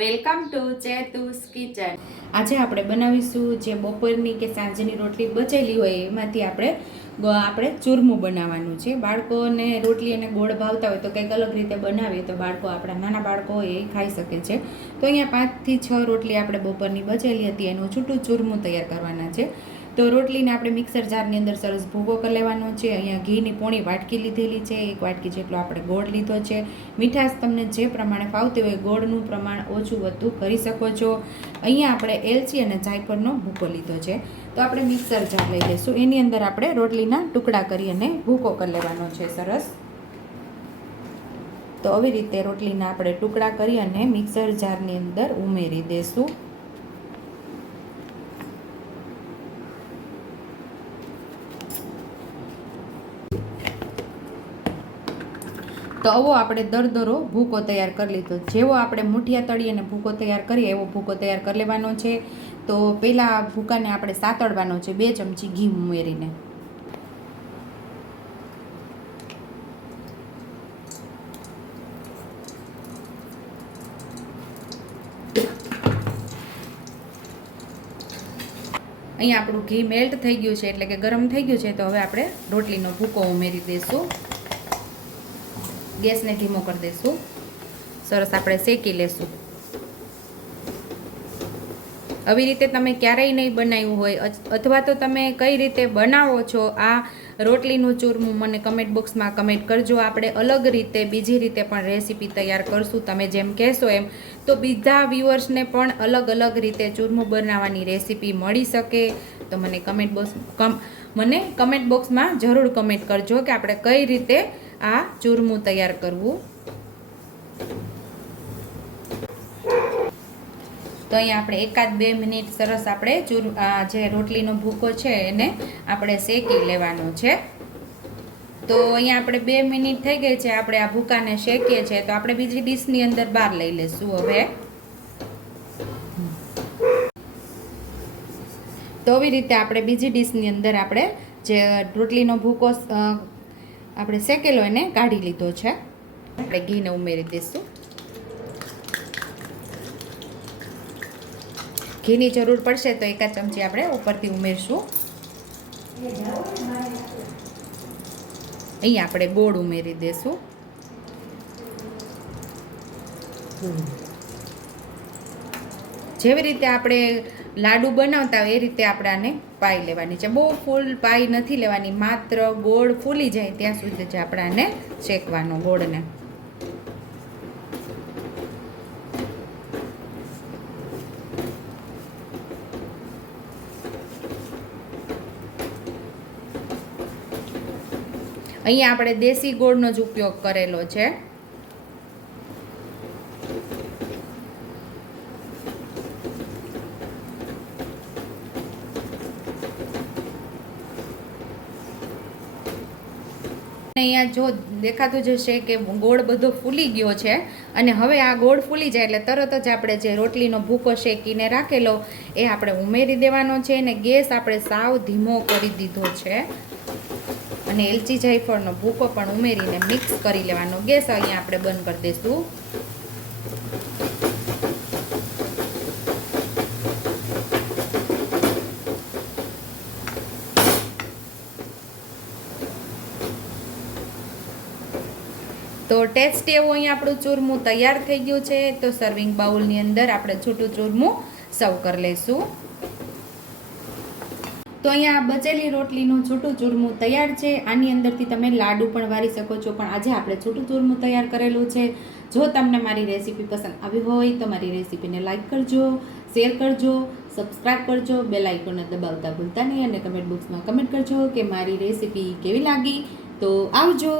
Welcome to ચેતુસ kitchen. આજે આપણે બનાવીશું જે બપોરની કે સાંજની રોટલી બચેલી હોય એમાંથી આપણે ચૂરમું બનાવવાનું છે. બાળકોને રોટલી અને ગોળ ભાવતા હોય તો કંઈક અલગ રીતે બનાવીએ તો બાળકો, આપણા નાના બાળકો હોય એ ખાઈ શકે છે. તો અહીંયા 5 થી 6 રોટલી આપણે બપોરની બચેલી હતી એનું છૂટું ચૂરમું તૈયાર કરવાના છે. તો રોટલીને આપણે મિક્સર જારની અંદર સરસ ભૂકો કરી લેવાનો છે. અહીંયા ઘીની પોણી વાટકી લીધેલી છે, 1 વાટકી જેટલો આપણે ગોળ લીધો છે. મીઠાશ તમને જે પ્રમાણે ફાવતી હોય ગોળનું પ્રમાણ ઓછું વધુ કરી શકો છો. અહીંયા આપણે એલચી અને જાયફળનો ભૂકો લીધો છે. તો આપણે મિક્સર જાર લઈ લઈશું, એની અંદર આપણે રોટલીના ટુકડા કરી અને ભૂકો કરી લેવાનો છે સરસ. તો આવી રીતે રોટલીના આપણે ટુકડા કરી અને મિક્સર જારની અંદર ઉમેરી દઈશું. તો આવો આપણે દરદરો ભૂકો તૈયાર કરી લીધો. જેવો આપણે મુઠિયા તળી અને ભૂકો તૈયાર કરીએ એવો ભૂકો તૈયાર કરી લેવાનો છે. તો પહેલાં ભૂકાને આપણે સાતળવાનો છે 2 ચમચી ઘી ઉમેરીને. અહીંયા આપણું ઘી મેલ્ટ થઈ ગયું છે, એટલે કે ગરમ થઈ ગયું છે. તો હવે આપણે રોટલીનો ભૂકો ઉમેરી દઈશું. ગેસને ધીમો કરી દઈશું. સરસ આપણે શેકી લેશું. આવી રીતે તમે ક્યારેય નહીં બનાવ્યું હોય અથવા તો તમે કઈ રીતે બનાવો છો આ રોટલીનું ચૂરમું, મને કમેન્ટ બોક્સમાં કમેન્ટ કરજો. આપણે અલગ રીતે બીજી રીતે પણ રેસીપી તૈયાર કરશું. તમે જેમ કહેશો એમ તો બીજા વ્યુઅર્સને પણ અલગ અલગ રીતે ચૂરમું બનાવવાની રેસીપી મળી શકે. તો મને કમેન્ટ બોક્સમાં જરૂર કમેન્ટ કરજો કે આપણે કઈ રીતે આ ચૂરમું તૈયાર કરવું. તો અહીંયા આપણે 1-2 મિનિટ સરસ આપણે જે રોટલીનો ભૂકો છે એને આપણે શેકી લેવાનો છે. તો અહીંયા આપણે 2 મિનિટ થઈ ગઈ છે, આપણે આ ભૂકાને શેકીએ છીએ. તો આપણે બીજી ડીશની અંદર બહાર લઈ લઈશું હવે. તો આવી રીતે આપણે બીજી ડીશની અંદર આપણે જે રોટલીનો ભૂકો આપણે શેકેલો એને કાઢી લીધો છે. આપણે ઘીને ઉમેરી દઈશું. ઘીની જરૂર પડશે તો 1 ચમચી આપણે ઉપરથી ઉમેરશું. અહીંયા આપણે ગોળ ઉમેરી દઈશું. જેવી રીતે આપણે લાડુ બનાવતા હોય એ રીતે આપણે આને પાઈ લેવાની છે. બહુ ફૂલ પાઈ નથી લેવાની, માત્ર ગોળ ફૂલી જાય ત્યાં સુધી જ આપણે આને શેકવાનો ગોળને. અહીંયા આપણે દેશી ગોળનો જ ઉપયોગ કરેલો છે. અહીંયા જો દેખાતું જ હશે કે ગોળ બધો ફૂલી ગયો છે. અને હવે આ ગોળ ફૂલી જાય એટલે તરત જ આપણે જે રોટલીનો ભૂકો શેકીને રાખેલો એ આપણે ઉમેરી દેવાનો છે. અને ગેસ આપણે સાવ ધીમો કરી દીધો છે. અને એલચી જાયફળનો ભૂકો પણ ઉમેરીને મિક્સ કરી લેવાનો. ગેસ અહીંયા આપણે બંધ કરી દઈશું. તો ટેસ્ટી એવું અહીંયા આપણું ચૂરમું તૈયાર થઈ ગયું છે. તો સર્વિંગ બાઉલની અંદર આપણે છૂટું ચૂરમું સર્વ કરી લઈશું. તો અહીંયા બચેલી રોટલીનું છૂટું ચૂરમું તૈયાર છે. આની અંદરથી તમે લાડુ પણ વારી શકો છો, પણ આજે આપણે છૂટું ચૂરમું તૈયાર કરેલું છે. જો તમને મારી રેસીપી પસંદ આવી હોય તો મારી રેસીપીને લાઈક કરજો, શેર કરજો, સબસ્ક્રાઈબ કરજો, બેલ આઇકોનને દબાવતા ભૂલતા નહીં. અને કમેન્ટ બોક્સમાં કમેન્ટ કરજો કે મારી રેસીપી કેવી લાગી. તો આવજો.